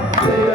Yeah.